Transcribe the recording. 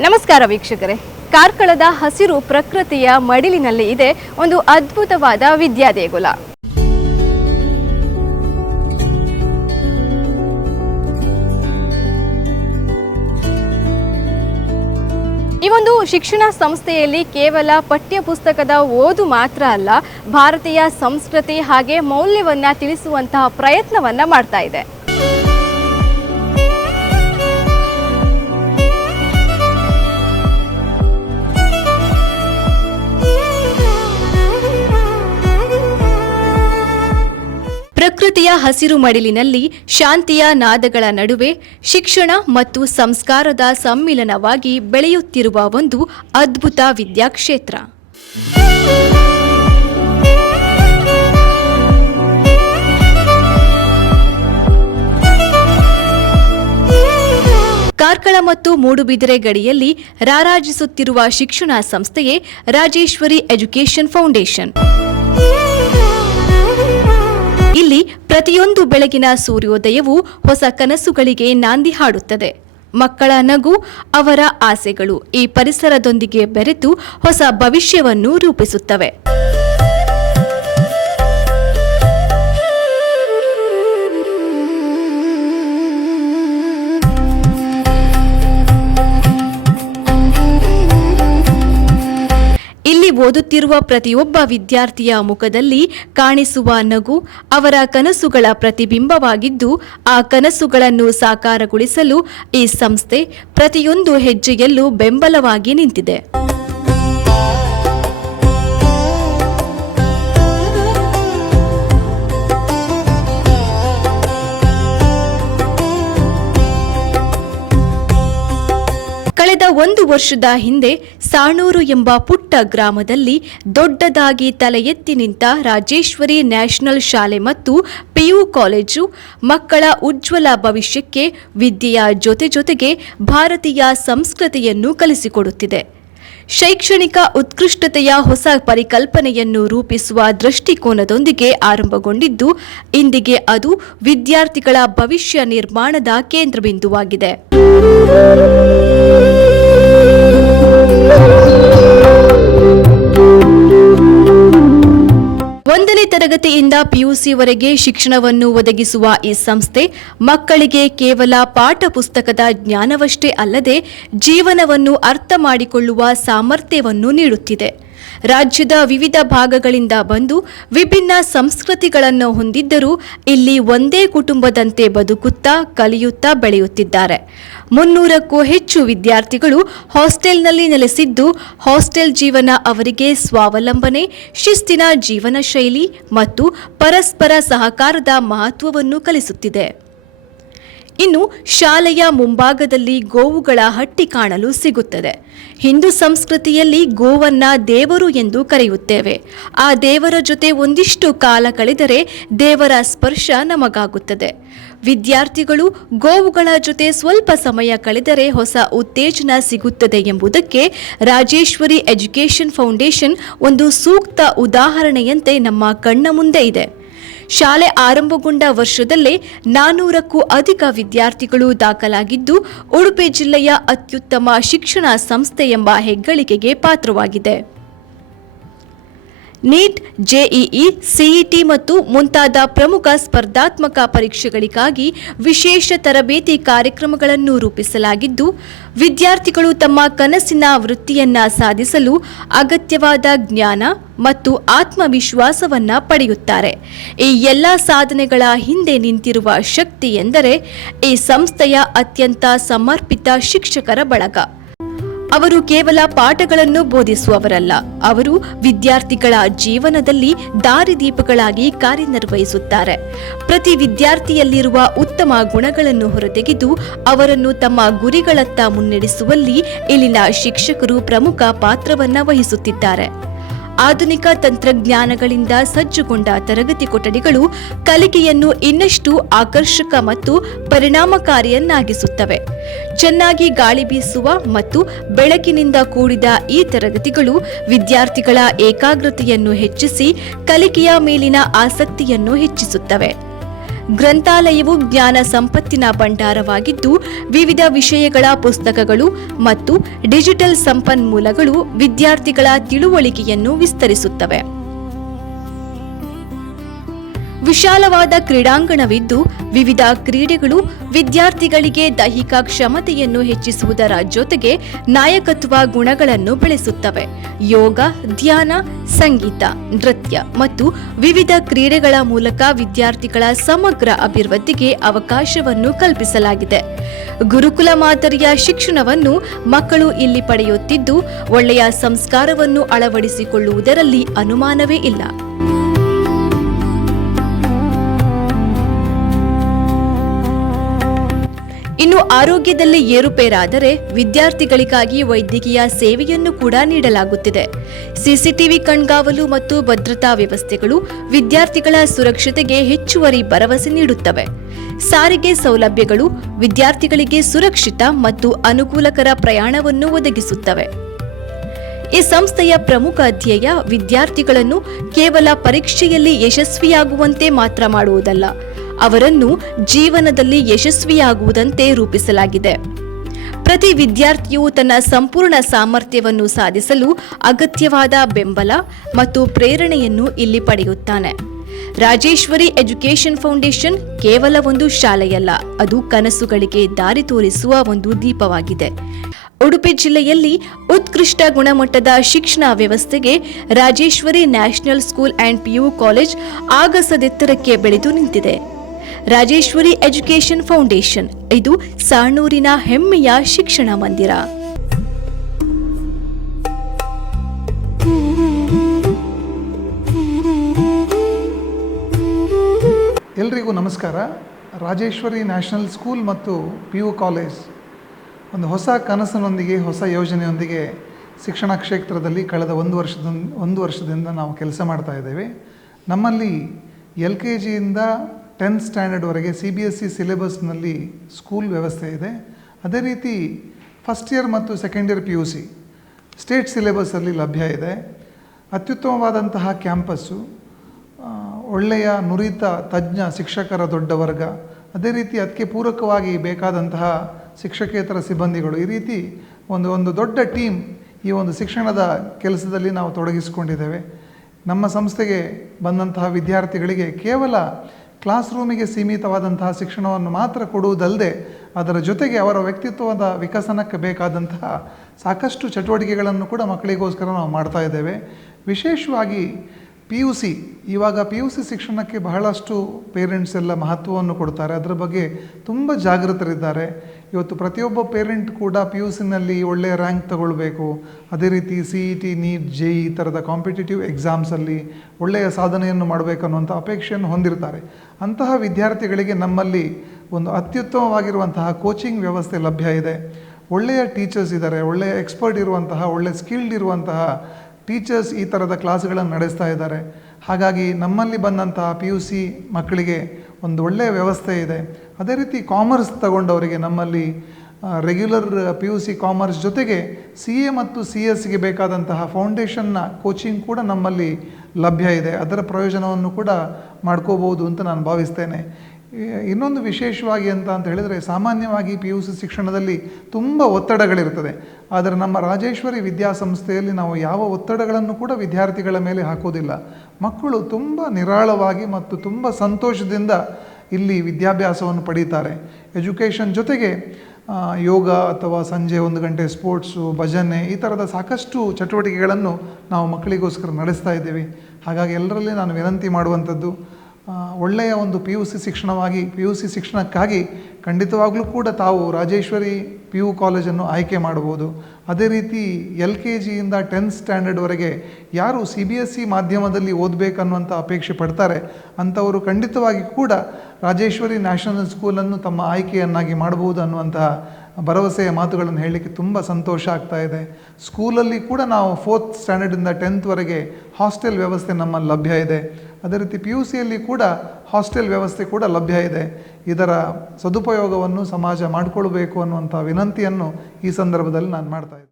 ನಮಸ್ಕಾರ ವೀಕ್ಷಕರೇ. ಕಾರ್ಕಳದ ಹಸಿರು ಪ್ರಕೃತಿಯ ಮಡಿಲಿನಲ್ಲಿ ಇದೆ ಒಂದು ಅದ್ಭುತವಾದ ವಿದ್ಯಾದೇಗುಲ. ಈ ಒಂದು ಶಿಕ್ಷಣ ಸಂಸ್ಥೆಯಲ್ಲಿ ಕೇವಲ ಪಠ್ಯ ಪುಸ್ತಕದ ಓದು ಮಾತ್ರ ಅಲ್ಲ, ಭಾರತೀಯ ಸಂಸ್ಕೃತಿ ಹಾಗೆ ಮೌಲ್ಯವನ್ನ ತಿಳಿಸುವಂತಹ ಪ್ರಯತ್ನವನ್ನ ಮಾಡ್ತಾ ಇದೆ. ಪ್ರಕೃತಿಯ ಹಸಿರು ಮಡಿಲಿನಲ್ಲಿ ಶಾಂತಿಯ ನಾದಗಳ ನಡುವೆ ಶಿಕ್ಷಣ ಮತ್ತು ಸಂಸ್ಕಾರದ ಸಮ್ಮಿಲನವಾಗಿ ಬೆಳೆಯುತ್ತಿರುವ ಒಂದು ಅದ್ಭುತ ವಿದ್ಯಾಕ್ಷೇತ್ರ. ಕಾರ್ಕಳ ಮತ್ತು ಮೂಡುಬಿದಿರೆ ಗಡಿಯಲ್ಲಿ ರಾರಾಜಿಸುತ್ತಿರುವ ಶಿಕ್ಷಣ ಸಂಸ್ಥೆಯೇ ರಾಜೇಶ್ವರಿ ಎಜುಕೇಷನ್ ಫೌಂಡೇಶನ್. ಇಲ್ಲಿ ಪ್ರತಿಯೊಂದು ಬೆಳಗಿನ ಸೂರ್ಯೋದಯವು ಹೊಸ ಕನಸುಗಳಿಗೆ ನಾಂದಿ ಹಾಡುತ್ತದೆ. ಮಕ್ಕಳ ನಗು, ಅವರ ಆಸೆಗಳು ಈ ಪರಿಸರದೊಂದಿಗೆ ಬೆರೆತು ಹೊಸ ಭವಿಷ್ಯವನ್ನು ರೂಪಿಸುತ್ತವೆ. ಇಲ್ಲಿ ಓದುತ್ತಿರುವ ಪ್ರತಿಯೊಬ್ಬ ವಿದ್ಯಾರ್ಥಿಯ ಮುಖದಲ್ಲಿ ಕಾಣಿಸುವ ನಗು ಅವರ ಕನಸುಗಳ ಪ್ರತಿಬಿಂಬವಾಗಿದ್ದು, ಆ ಕನಸುಗಳನ್ನು ಸಾಕಾರಗೊಳಿಸಲು ಈ ಸಂಸ್ಥೆ ಪ್ರತಿಯೊಂದು ಹೆಜ್ಜೆಯಲ್ಲೂ ಬೆಂಬಲವಾಗಿ ನಿಂತಿದೆ. ಕಳೆದ 1 ವರ್ಷದ ಹಿಂದೆ ಸಾಣೂರು ಎಂಬ ಪುಟ್ಟ ಗ್ರಾಮದಲ್ಲಿ ದೊಡ್ಡದಾಗಿ ತಲೆ ಎತ್ತಿ ನಿಂತ ರಾಜೇಶ್ವರಿ ನ್ಯಾಷನಲ್ ಶಾಲೆ ಮತ್ತು ಪಿಯು ಕಾಲೇಜು ಮಕ್ಕಳ ಉಜ್ವಲ ಭವಿಷ್ಯಕ್ಕೆ ವಿದ್ಯೆಯ ಜೊತೆಗೆ ಭಾರತೀಯ ಸಂಸ್ಕೃತಿಯನ್ನು ಕಲಿಸಿಕೊಡುತ್ತಿದೆ. ಶೈಕ್ಷಣಿಕ ಉತ್ಕೃಷ್ಟತೆಯ ಹೊಸ ಪರಿಕಲ್ಪನೆಯನ್ನು ರೂಪಿಸುವ ದೃಷ್ಟಿಕೋನದೊಂದಿಗೆ ಆರಂಭಗೊಂಡಿದ್ದು, ಇಂದಿಗೆ ಅದು ವಿದ್ಯಾರ್ಥಿಗಳ ಭವಿಷ್ಯ ನಿರ್ಮಾಣದ ಕೇಂದ್ರಬಿಂದುವಾಗಿದೆ. 1ನೇ ತರಗತಿಯಿಂದ ಪಿಯುಸಿವರೆಗೆ ಶಿಕ್ಷಣವನ್ನು ಒದಗಿಸುವ ಈ ಸಂಸ್ಥೆ ಮಕ್ಕಳಿಗೆ ಕೇವಲ ಪಾಠ ಪುಸ್ತಕದ ಜ್ಞಾನವಷ್ಟೇ ಅಲ್ಲದೆ ಜೀವನವನ್ನು ಅರ್ಥ ಮಾಡಿಕೊಳ್ಳುವ ಸಾಮರ್ಥ್ಯವನ್ನು ನೀಡುತ್ತಿದೆ. ರಾಜ್ಯದ ವಿವಿಧ ಭಾಗಗಳಿಂದ ಬಂದು ವಿಭಿನ್ನ ಸಂಸ್ಕೃತಿಗಳನ್ನು ಹೊಂದಿದ್ದರೂ ಇಲ್ಲಿ ಒಂದೇ ಕುಟುಂಬದಂತೆ ಬದುಕುತ್ತಾ ಕಲಿಯುತ್ತಾ ಬೆಳೆಯುತ್ತಿದ್ದಾರೆ. 300ಕ್ಕೂ ಹೆಚ್ಚು ವಿದ್ಯಾರ್ಥಿಗಳು ಹಾಸ್ಟೆಲ್ನಲ್ಲಿ ನೆಲೆಸಿದ್ದು, ಹಾಸ್ಟೆಲ್ ಜೀವನ ಅವರಿಗೆ ಸ್ವಾವಲಂಬನೆ, ಶಿಸ್ತಿನ ಜೀವನ ಶೈಲಿ ಮತ್ತು ಪರಸ್ಪರ ಸಹಕಾರದ ಮಹತ್ವವನ್ನು ಕಲಿಸುತ್ತಿದೆ. ಇನ್ನು ಶಾಲೆಯ ಮುಂಭಾಗದಲ್ಲಿ ಗೋವುಗಳ ಹಟ್ಟಿ ಕಾಣಲು ಸಿಗುತ್ತದೆ. ಹಿಂದೂ ಸಂಸ್ಕೃತಿಯಲ್ಲಿ ಗೋವನ್ನ ದೇವರು ಎಂದು ಕರೆಯುತ್ತೇವೆ. ಆ ದೇವರ ಜೊತೆ ಒಂದಿಷ್ಟು ಕಾಲ ಕಳೆದರೆ ದೇವರ ಸ್ಪರ್ಶ ನಮಗಾಗುತ್ತದೆ. ವಿದ್ಯಾರ್ಥಿಗಳು ಗೋವುಗಳ ಜೊತೆ ಸ್ವಲ್ಪ ಸಮಯ ಕಳೆದರೆ ಹೊಸ ಉತ್ತೇಜನ ಸಿಗುತ್ತದೆ ಎಂಬುದಕ್ಕೆ ರಾಜೇಶ್ವರಿ ಎಜುಕೇಷನ್ ಫೌಂಡೇಶನ್ ಒಂದು ಸೂಕ್ತ ಉದಾಹರಣೆಯಂತೆ ನಮ್ಮ ಕಣ್ಣ ಮುಂದೆ ಇದೆ. ಶಾಲೆ ಆರಂಭಗೊಂಡ ವರ್ಷದಲ್ಲೇ 400ಕ್ಕೂ ಅಧಿಕ ವಿದ್ಯಾರ್ಥಿಗಳು ದಾಖಲಾಗಿದ್ದು, ಉಡುಪಿ ಜಿಲ್ಲೆಯ ಅತ್ಯುತ್ತಮ ಶಿಕ್ಷಣ ಸಂಸ್ಥೆ ಎಂಬ ಹೆಗ್ಗಳಿಕೆಗೆ ಪಾತ್ರವಾಗಿದೆ. ನೀಟ್, ಜೆಇಇ, ಸಿಇಟಿ ಮತ್ತು ಮುಂತಾದ ಪ್ರಮುಖ ಸ್ಪರ್ಧಾತ್ಮಕ ಪರೀಕ್ಷೆಗಳಿಗಾಗಿ ವಿಶೇಷ ತರಬೇತಿ ಕಾರ್ಯಕ್ರಮಗಳನ್ನು ರೂಪಿಸಲಾಗಿದ್ದು, ವಿದ್ಯಾರ್ಥಿಗಳು ತಮ್ಮ ಕನಸಿನ ವೃತ್ತಿಯನ್ನ ಸಾಧಿಸಲು ಅಗತ್ಯವಾದ ಜ್ಞಾನ ಮತ್ತು ಆತ್ಮವಿಶ್ವಾಸವನ್ನ ಪಡೆಯುತ್ತಾರೆ. ಈ ಎಲ್ಲ ಸಾಧನೆಗಳ ಹಿಂದೆ ನಿಂತಿರುವ ಶಕ್ತಿ ಎಂದರೆ ಈ ಸಂಸ್ಥೆಯ ಅತ್ಯಂತ ಸಮರ್ಪಿತ ಶಿಕ್ಷಕರ ಬಳಗ. ಅವರು ಕೇವಲ ಪಾಠಗಳನ್ನು ಬೋಧಿಸುವವರಲ್ಲ, ಅವರು ವಿದ್ಯಾರ್ಥಿಗಳ ಜೀವನದಲ್ಲಿ ದಾರಿದೀಪಗಳಾಗಿ ಕಾರ್ಯನಿರ್ವಹಿಸುತ್ತಾರೆ. ಪ್ರತಿ ವಿದ್ಯಾರ್ಥಿಯಲ್ಲಿರುವ ಉತ್ತಮ ಗುಣಗಳನ್ನು ಹೊರತೆಗೆದು ಅವರನ್ನು ತಮ್ಮ ಗುರಿಗಳತ್ತ ಮುನ್ನಡೆಸುವಲ್ಲಿ ಇಲ್ಲಿನ ಶಿಕ್ಷಕರು ಪ್ರಮುಖ ಪಾತ್ರವನ್ನು ವಹಿಸುತ್ತಿದ್ದಾರೆ. ಆಧುನಿಕ ತಂತ್ರಜ್ಞಾನಗಳಿಂದ ಸಜ್ಜುಗೊಂಡ ತರಗತಿ ಕೊಠಡಿಗಳು ಕಲಿಕೆಯನ್ನು ಇನ್ನಷ್ಟು ಆಕರ್ಷಕ ಮತ್ತು ಪರಿಣಾಮಕಾರಿಯನ್ನಾಗಿಸುತ್ತವೆ. ಚೆನ್ನಾಗಿ ಗಾಳಿ ಬೀಸುವ ಮತ್ತು ಬೆಳಕಿನಿಂದ ಕೂಡಿದ ಈ ತರಗತಿಗಳು ವಿದ್ಯಾರ್ಥಿಗಳ ಏಕಾಗ್ರತೆಯನ್ನು ಹೆಚ್ಚಿಸಿ ಕಲಿಕೆಯ ಮೇಲಿನ ಆಸಕ್ತಿಯನ್ನು ಹೆಚ್ಚಿಸುತ್ತವೆ. ಗ್ರಂಥಾಲಯವು ಜ್ಞಾನ ಸಂಪತ್ತಿನ ಭಂಡಾರವಾಗಿದ್ದು ವಿವಿಧ ವಿಷಯಗಳ ಪುಸ್ತಕಗಳು ಮತ್ತು ಡಿಜಿಟಲ್ ಸಂಪನ್ಮೂಲಗಳು ವಿದ್ಯಾರ್ಥಿಗಳ ತಿಳುವಳಿಕೆಯನ್ನು ವಿಸ್ತರಿಸುತ್ತವೆ. ವಿಶಾಲವಾದ ಕ್ರೀಡಾಂಗಣವಿದ್ದು ವಿವಿಧ ಕ್ರೀಡೆಗಳು ವಿದ್ಯಾರ್ಥಿಗಳಿಗೆ ದೈಹಿಕ ಕ್ಷಮತೆಯನ್ನು ಹೆಚ್ಚಿಸುವುದರ ಜೊತೆಗೆ ನಾಯಕತ್ವ ಗುಣಗಳನ್ನು ಬೆಳೆಸುತ್ತವೆ. ಯೋಗ, ಧ್ಯಾನ, ಸಂಗೀತ, ನೃತ್ಯ ಮತ್ತು ವಿವಿಧ ಕ್ರೀಡೆಗಳ ಮೂಲಕ ವಿದ್ಯಾರ್ಥಿಗಳ ಸಮಗ್ರ ಅಭಿವೃದ್ಧಿಗೆ ಅವಕಾಶವನ್ನು ಕಲ್ಪಿಸಲಾಗಿದೆ. ಗುರುಕುಲ ಮಾದರಿಯ ಶಿಕ್ಷಣವನ್ನು ಮಕ್ಕಳು ಇಲ್ಲಿ ಪಡೆಯುತ್ತಿದ್ದು ಒಳ್ಳೆಯ ಸಂಸ್ಕಾರವನ್ನು ಅಳವಡಿಸಿಕೊಳ್ಳುವುದರಲ್ಲಿ ಅನುಮಾನವೇ ಇಲ್ಲ. ಇನ್ನು ಆರೋಗ್ಯದಲ್ಲಿ ಏರುಪೇರಾದರೆ ವಿದ್ಯಾರ್ಥಿಗಳಿಗಾಗಿ ವೈದ್ಯಕೀಯ ಸೇವೆಯನ್ನು ಕೂಡ ನೀಡಲಾಗುತ್ತಿದೆ. ಸಿಸಿಟಿವಿ ಕಣ್ಗಾವಲು ಮತ್ತು ಭದ್ರತಾ ವ್ಯವಸ್ಥೆಗಳು ವಿದ್ಯಾರ್ಥಿಗಳ ಸುರಕ್ಷತೆಗೆ ಹೆಚ್ಚುವರಿ ಭರವಸೆ ನೀಡುತ್ತವೆ. ಸಾರಿಗೆ ಸೌಲಭ್ಯಗಳು ವಿದ್ಯಾರ್ಥಿಗಳಿಗೆ ಸುರಕ್ಷಿತ ಮತ್ತು ಅನುಕೂಲಕರ ಪ್ರಯಾಣವನ್ನು ಒದಗಿಸುತ್ತವೆ. ಈ ಸಂಸ್ಥೆಯ ಪ್ರಮುಖ ಧ್ಯೇಯ ವಿದ್ಯಾರ್ಥಿಗಳನ್ನು ಕೇವಲ ಪರೀಕ್ಷೆಯಲ್ಲಿ ಯಶಸ್ವಿಯಾಗುವಂತೆ ಮಾತ್ರ ಮಾಡುವುದಲ್ಲ, ಅವರನ್ನು ಜೀವನದಲ್ಲಿ ಯಶಸ್ವಿಯಾಗುವುದಂತೆ ರೂಪಿಸಲಾಗಿದೆ. ಪ್ರತಿ ವಿದ್ಯಾರ್ಥಿಯು ತನ್ನ ಸಂಪೂರ್ಣ ಸಾಮರ್ಥ್ಯವನ್ನು ಸಾಧಿಸಲು ಅಗತ್ಯವಾದ ಬೆಂಬಲ ಮತ್ತು ಪ್ರೇರಣೆಯನ್ನು ಇಲ್ಲಿ ಪಡೆಯುತ್ತಾನೆ. ರಾಜೇಶ್ವರಿ ಎಜುಕೇಷನ್ ಫೌಂಡೇಶನ್ ಕೇವಲ ಒಂದು ಶಾಲೆಯಲ್ಲ, ಅದು ಕನಸುಗಳಿಗೆ ದಾರಿ ತೋರಿಸುವ ಒಂದು ದೀಪವಾಗಿದೆ. ಉಡುಪಿ ಜಿಲ್ಲೆಯಲ್ಲಿ ಉತ್ಕೃಷ್ಟ ಗುಣಮಟ್ಟದ ಶಿಕ್ಷಣ ವ್ಯವಸ್ಥೆಗೆ Rajeshwari national school and PU college ಆಗಸದೆತ್ತರಕ್ಕೆ ಬೆಳೆದು ನಿಂತಿದೆ. ರಾಜೇಶ್ವರಿ ಎಜುಕೇಷನ್ ಫೌಂಡೇಶನ್ ಇದು ಸಾಣೂರಿನ ಹೆಮ್ಮೆಯ ಶಿಕ್ಷಣ ಮಂದಿರ. ಎಲ್ರಿಗೂ ನಮಸ್ಕಾರ. ರಾಜೇಶ್ವರಿ ನ್ಯಾಷನಲ್ ಸ್ಕೂಲ್ ಮತ್ತು PU ಕಾಲೇಜ್ ಒಂದು ಹೊಸ ಕನಸಿನೊಂದಿಗೆ, ಹೊಸ ಯೋಜನೆಯೊಂದಿಗೆ ಶಿಕ್ಷಣ ಕ್ಷೇತ್ರದಲ್ಲಿ ಕಳೆದ ಒಂದು ವರ್ಷದಿಂದ ನಾವು ಕೆಲಸ ಮಾಡ್ತಾ ಇದ್ದೇವೆ. ನಮ್ಮಲ್ಲಿ LKGಯಿಂದ 10th ಸ್ಟ್ಯಾಂಡರ್ಡ್ವರೆಗೆ CBSE ಸಿಲೆಬಸ್ನಲ್ಲಿ ಸ್ಕೂಲ್ ವ್ಯವಸ್ಥೆ ಇದೆ. ಅದೇ ರೀತಿ ಫಸ್ಟ್ ಇಯರ್ ಮತ್ತು ಸೆಕೆಂಡ್ ಇಯರ್ PUC ಸ್ಟೇಟ್ ಸಿಲೆಬಸ್ಸಲ್ಲಿ ಲಭ್ಯ ಇದೆ. ಅತ್ಯುತ್ತಮವಾದಂತಹ ಕ್ಯಾಂಪಸ್ಸು, ಒಳ್ಳೆಯ ನುರಿತ ತಜ್ಞ ಶಿಕ್ಷಕರ ದೊಡ್ಡ ವರ್ಗ, ಅದೇ ರೀತಿ ಅದಕ್ಕೆ ಪೂರಕವಾಗಿ ಬೇಕಾದಂತಹ ಶಿಕ್ಷಕೇತರ ಸಿಬ್ಬಂದಿಗಳು, ಈ ರೀತಿ ಒಂದು ದೊಡ್ಡ ಟೀಮ್ ಈ ಒಂದು ಶಿಕ್ಷಣದ ಕೆಲಸದಲ್ಲಿ ನಾವು ತೊಡಗಿಸಿಕೊಂಡಿದ್ದೇವೆ. ನಮ್ಮ ಸಂಸ್ಥೆಗೆ ಬಂದಂತಹ ವಿದ್ಯಾರ್ಥಿಗಳಿಗೆ ಕೇವಲ ಕ್ಲಾಸ್ ರೂಮಿಗೆ ಸೀಮಿತವಾದಂತಹ ಶಿಕ್ಷಣವನ್ನು ಮಾತ್ರ ಕೊಡುವುದಲ್ಲದೆ ಅದರ ಜೊತೆಗೆ ಅವರ ವ್ಯಕ್ತಿತ್ವದ ವಿಕಸನಕ್ಕೆ ಬೇಕಾದಂತಹ ಸಾಕಷ್ಟು ಚಟುವಟಿಕೆಗಳನ್ನು ಕೂಡ ಮಕ್ಕಳಿಗೋಸ್ಕರ ನಾವು ಮಾಡ್ತಾ ಇದ್ದೇವೆ. ವಿಶೇಷವಾಗಿ ಇವಾಗ PUC ಶಿಕ್ಷಣಕ್ಕೆ ಬಹಳಷ್ಟು ಪೇರೆಂಟ್ಸ್ ಎಲ್ಲ ಮಹತ್ವವನ್ನು ಕೊಡ್ತಾರೆ, ಅದರ ಬಗ್ಗೆ ತುಂಬ ಜಾಗೃತರಿದ್ದಾರೆ. ಇವತ್ತು ಪ್ರತಿಯೊಬ್ಬ ಪೇರೆಂಟ್ ಕೂಡ PUCನಲ್ಲಿ ಒಳ್ಳೆಯ ರ್ಯಾಂಕ್ ತಗೊಳ್ಬೇಕು, ಅದೇ ರೀತಿ CET, NEET, JEE ಈ ಥರದ ಕಾಂಪಿಟೇಟಿವ್ ಎಕ್ಸಾಮ್ಸಲ್ಲಿ ಒಳ್ಳೆಯ ಸಾಧನೆಯನ್ನು ಮಾಡಬೇಕು ಅನ್ನುವಂಥ ಅಪೇಕ್ಷೆಯನ್ನು ಹೊಂದಿರ್ತಾರೆ. ಅಂತಹ ವಿದ್ಯಾರ್ಥಿಗಳಿಗೆ ನಮ್ಮಲ್ಲಿ ಒಂದು ಅತ್ಯುತ್ತಮವಾಗಿರುವಂತಹ ಕೋಚಿಂಗ್ ವ್ಯವಸ್ಥೆ ಲಭ್ಯ ಇದೆ. ಒಳ್ಳೆಯ ಟೀಚರ್ಸ್ ಇದ್ದಾರೆ, ಒಳ್ಳೆಯ ಎಕ್ಸ್ಪರ್ಟ್ ಇರುವಂತಹ, ಒಳ್ಳೆಯ ಸ್ಕಿಲ್ಡ್ ಇರುವಂತಹ ಟೀಚರ್ಸ್ ಈ ಥರದ ಕ್ಲಾಸ್ಗಳನ್ನು ನಡೆಸ್ತಾ ಇದ್ದಾರೆ. ಹಾಗಾಗಿ ನಮ್ಮಲ್ಲಿ ಬಂದಂತಹ PUC ಮಕ್ಕಳಿಗೆ ಒಂದು ಒಳ್ಳೆಯ ವ್ಯವಸ್ಥೆ ಇದೆ. ಅದೇ ರೀತಿ ಕಾಮರ್ಸ್ ತಗೊಂಡವರಿಗೆ ನಮ್ಮಲ್ಲಿ ರೆಗ್ಯುಲರ್ PUC ಕಾಮರ್ಸ್ ಜೊತೆಗೆ CA ಮತ್ತು CS ಬೇಕಾದಂತಹ ಫೌಂಡೇಶನ್ನ ಕೋಚಿಂಗ್ ಕೂಡ ನಮ್ಮಲ್ಲಿ ಲಭ್ಯ ಇದೆ. ಅದರ ಪ್ರಯೋಜನವನ್ನು ಕೂಡ ಮಾಡ್ಕೋಬೋದು ಅಂತ ನಾನು ಭಾವಿಸ್ತೇನೆ. ಇನ್ನೊಂದು ವಿಶೇಷವಾಗಿ ಅಂತ ಹೇಳಿದರೆ, ಸಾಮಾನ್ಯವಾಗಿ PUC ಶಿಕ್ಷಣದಲ್ಲಿ ತುಂಬ ಒತ್ತಡಗಳಿರ್ತದೆ. ಆದರೆ ನಮ್ಮ ರಾಜೇಶ್ವರಿ ವಿದ್ಯಾಸಂಸ್ಥೆಯಲ್ಲಿ ನಾವು ಯಾವ ಒತ್ತಡಗಳನ್ನು ಕೂಡ ವಿದ್ಯಾರ್ಥಿಗಳ ಮೇಲೆ ಹಾಕೋದಿಲ್ಲ. ಮಕ್ಕಳು ತುಂಬ ನಿರಾಳವಾಗಿ ಮತ್ತು ತುಂಬ ಸಂತೋಷದಿಂದ ಇಲ್ಲಿ ವಿದ್ಯಾಭ್ಯಾಸವನ್ನು ಪಡೀತಾರೆ. ಎಜುಕೇಷನ್ ಜೊತೆಗೆ ಯೋಗ ಅಥವಾ ಸಂಜೆ 1 ಗಂಟೆ ಸ್ಪೋರ್ಟ್ಸು, ಭಜನೆ ಈ ಥರದ ಸಾಕಷ್ಟು ಚಟುವಟಿಕೆಗಳನ್ನು ನಾವು ಮಕ್ಕಳಿಗೋಸ್ಕರ ನಡೆಸ್ತಾ ಇದ್ದೀವಿ. ಹಾಗಾಗಿ ಎಲ್ಲರಲ್ಲಿ ನಾನು ವಿನಂತಿ ಮಾಡುವಂಥದ್ದು, ಒಳ್ಳೆಯ ಒಂದು PUC ಶಿಕ್ಷಣಕ್ಕಾಗಿ ಖಂಡಿತವಾಗಲೂ ಕೂಡ ತಾವು ರಾಜೇಶ್ವರಿ PU ಕಾಲೇಜನ್ನು ಆಯ್ಕೆ ಮಾಡಬಹುದು. ಅದೇ ರೀತಿ LKGಯಿಂದ 10th ಸ್ಟ್ಯಾಂಡರ್ಡ್ವರೆಗೆ ಯಾರು CBSE ಮಾಧ್ಯಮದಲ್ಲಿ ಓದಬೇಕನ್ನುವಂಥ ಅಪೇಕ್ಷೆ ಪಡ್ತಾರೆ ಅಂಥವರು ಖಂಡಿತವಾಗಿ ಕೂಡ ರಾಜೇಶ್ವರಿ ನ್ಯಾಷನಲ್ ಸ್ಕೂಲನ್ನು ತಮ್ಮ ಆಯ್ಕೆಯನ್ನಾಗಿ ಮಾಡಬಹುದು ಅನ್ನುವಂತಹ ಭರವಸೆಯ ಮಾತುಗಳನ್ನು ಹೇಳಲಿಕ್ಕೆ ತುಂಬ ಸಂತೋಷ ಆಗ್ತಾ ಇದೆ. ಸ್ಕೂಲಲ್ಲಿ ಕೂಡ ನಾವು 4th ಸ್ಟ್ಯಾಂಡರ್ಡಿಂದ 10thವರೆಗೆ ಹಾಸ್ಟೆಲ್ ವ್ಯವಸ್ಥೆ ನಮ್ಮಲ್ಲಿ ಲಭ್ಯ ಇದೆ. ಅದೇ ರೀತಿ PUCಯಲ್ಲಿ ಕೂಡ ಹಾಸ್ಟೆಲ್ ವ್ಯವಸ್ಥೆ ಕೂಡ ಲಭ್ಯ ಇದೆ. ಇದರ ಸದುಪಯೋಗವನ್ನು ಸಮಾಜ ಮಾಡಿಕೊಳ್ಬೇಕು ಅನ್ನುವಂಥ ವಿನಂತಿಯನ್ನು ಈ ಸಂದರ್ಭದಲ್ಲಿ ನಾನು ಮಾಡ್ತಾ ಇದ್ದೇನೆ.